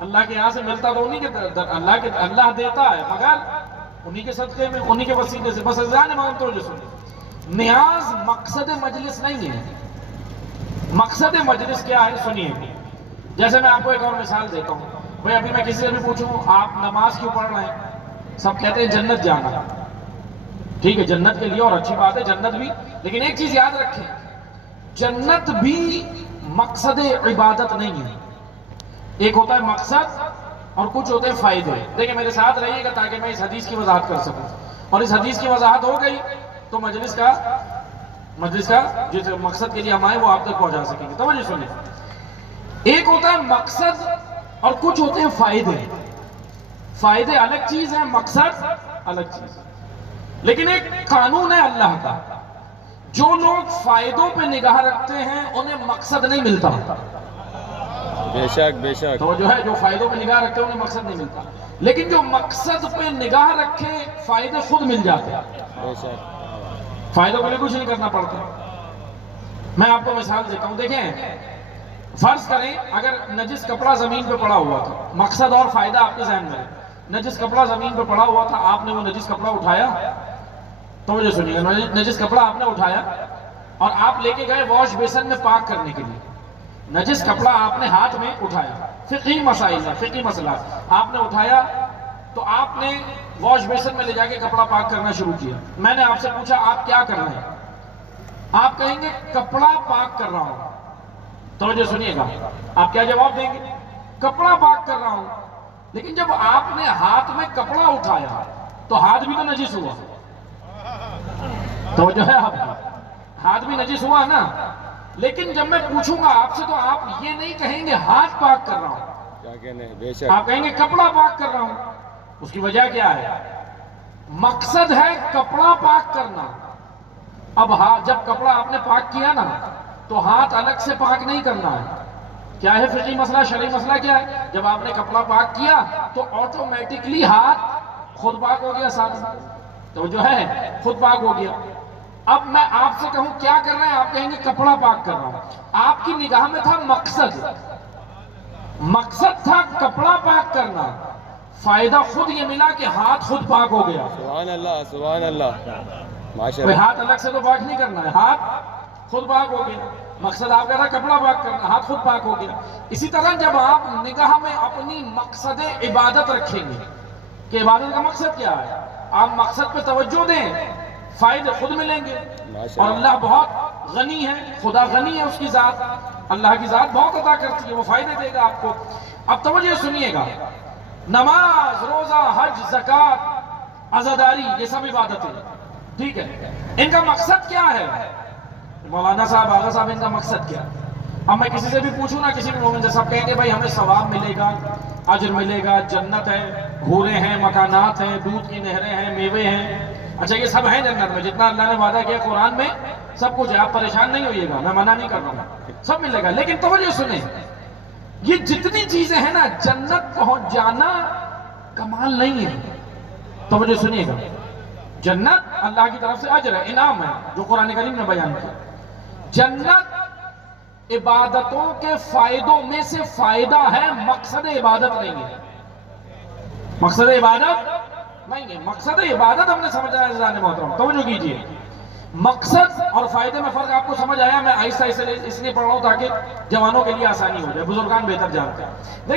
اللہ کے یہاں سے ملتا تو انہی کے اللہ دیتا ہے، مگر انہی کے صدقے میں، انہی کے وسیلے سے، بس ازان مانگتے ہو جو سنیں۔ نیاز مقصد مجلس نہیں ہے۔ مقصد مجلس کیا ہے سنیے، جیسے میں آپ کو ایک اور مثال دیتا ہوں۔ بھئی ابھی میں کسی سے بھی پوچھوں آپ نماز کیوں پڑھ رہے ہیں، سب کہتے ہیں جنت جانا۔ ٹھیک ہے، جنت کے لیے اور اچھی بات ہے، جنت بھی، لیکن ایک چیز یاد رکھیں، جنت بھی مقصد عبادت نہیں ہے۔ ایک ہوتا ہے مقصد اور کچھ ہوتے ہیں فائدے۔ دیکھیں میرے ساتھ رہیے گا تاکہ میں اس حدیث کی وضاحت کر سکوں، اور اس حدیث کی وضاحت ہو گئی تو مجلس کا جس مقصد کے لیے ہم آئے وہ آپ تک پہنچا سکیں گے۔ توجہ سنیں، ایک ہوتا ہے مقصد اور کچھ ہوتے ہیں فائدے۔ فائدے الگ چیز ہے، مقصد الگ چیز ہے۔ لیکن ایک قانون ہے اللہ کا، جو لوگ فائدوں پہ نگاہ رکھتے ہیں انہیں مقصد نہیں ملتا۔ بے شک بے شک۔ تو جو ہے جو فائدوں پہ نگاہ رکھتے ہیں انہیں مقصد نہیں ملتا، لیکن جو مقصد پہ نگاہ رکھے فائدے خود مل جاتے ہیں۔ بے شک۔ فائدوں کے لیے کچھ نہیں کرنا پڑتا۔ میں آپ کو مثال دیتا ہوں، دیکھیں فرض کریں اگر نجس کپڑا زمین پہ پڑا ہوا تھا، مقصد اور فائدہ آپ کے ذہن میں ہے، نجس کپڑا زمین پہ پڑا ہوا تھا، آپ نے وہ نجس کپڑا اٹھایا، تو مجھے سنیے، نجس کپڑا آپ نے اٹھایا اور آپ لے کے گئے واش بیسن میں پاک کرنے کے لیے۔ نجس کپڑا آپ نے ہاتھ میں اٹھایا، فقہی مسائل ہے، فقہی مسئلہ آپ نے اٹھایا تو آپ نے واش بیسن میں لے جا کے کپڑا پاک کرنا شروع کیا۔ میں نے آپ سے پوچھا آپ کیا کر رہے ہیں، آپ کہیں گے کپڑا پاک کر رہا ہوں۔ توجہ سنیے گا، آپ کیا جواب دیں گے؟ کپڑا پاک کر رہا ہوں۔ لیکن جب آپ نے ہاتھ میں کپڑا اٹھایا تو ہاتھ بھی تو نجس ہوا۔ توجہ ہے آپ کا، ہاتھ بھی نجس ہوا نا۔ لیکن جب میں پوچھوں گا آپ سے تو آپ یہ نہیں کہیں گے ہاتھ پاک کر رہا ہوں، کیا کہنے ہیں؟ بے شک۔ آپ کہیں گے کپڑا پاک کر رہا ہوں۔ اس کی وجہ کیا ہے؟ مقصد ہے کپڑا پاک کرنا۔ اب جب کپڑا آپ نے پاک کیا نا تو ہاتھ الگ سے پاک نہیں کرنا ہے۔ کیا ہے فقہی مسئلہ، شرعی مسئلہ کیا ہے؟ جب آپ نے کپڑا پاک کیا تو آٹومیٹکلی ہاتھ خود پاک ہو گیا، ساتھ تو جو ہے خود پاک ہو گیا۔ اب میں آپ سے کہوں کیا کر رہے ہیں، آپ کہیں گے کپڑا پاک کر رہا ہوں۔ آپ کی نگاہ میں تھا مقصد تھا کپڑا پاک کرنا، فائدہ خود یہ ملا کہ ہاتھ خود پاک ہو گیا۔ سبحان اللہ سبحان اللہ، ماشاء کوئی اللہ۔ ہاتھ الگ سے تو پاک نہیں کرنا ہے، ہاتھ خود پاک ہو گیا۔ مقصد آپ کا تھا کپڑا پاک کرنا، ہاتھ خود پاک ہو گیا۔ اسی طرح جب آپ نگاہ میں اپنی مقصد عبادت رکھیں گے کہ عبادت کا مقصد کیا ہے، آپ مقصد پہ توجہ دیں، فائدے خود ملیں گے۔ اور اللہ بہت غنی ہے، خدا غنی ہے، اس کی ذات، اللہ کی ذات بہت عطا کرتی ہے، وہ فائدے دے گا آپ کو۔ اب توجہ سنیے گا، نماز، روزہ، حج، زکوٰۃ، عزاداری، یہ سب عبادتیں، ٹھیک ہے، ان کا مقصد کیا ہے؟ مولانا صاحب، آغا صاحب، ان کا مقصد کیا ہے؟ اب میں کسی سے بھی پوچھوں نا، کسی بھی مومن سے، سب کہیں گے بھائی ہمیں ثواب ملے گا، اجر ملے گا، جنت ہے، حوریں ہیں، مکانات ہیں، دودھ کی نہریں ہیں، میوے ہیں۔ اچھا یہ سب ہیں جنت میں، جتنا اللہ نے وعدہ کیا قرآن میں سب کچھ ہے، آپ پریشان نہیں ہوئیے گا، میں منع نہیں کر رہا ہوں، سب ملے گا۔ لیکن توجہ سنیں، یہ جتنی چیزیں ہیں نا، جنت پہنچ جانا کمال نہیں ہے۔ توجہ سنیے گا، جنت اللہ کی طرف سے اجر ہے، انعام ہے، جو قرآن کریم نے بیان کیا۔ جنت عبادتوں کے فائدوں میں سے فائدہ ہے، مقصد عبادت نہیں ہے۔ مقصد عبادت نہیں ہے، مقصد عبادت ہم نے سمجھا ہے عزیزان محترم، توجہ کیجئے۔ مقصد اور فائدے میں فرق آپ کو سمجھ آیا؟ میں آہستہ اس لیے پڑھ رہا ہوں تاکہ جوانوں کے لیے آسانی ہو جائے، بزرگان بہتر جانتے ہیں۔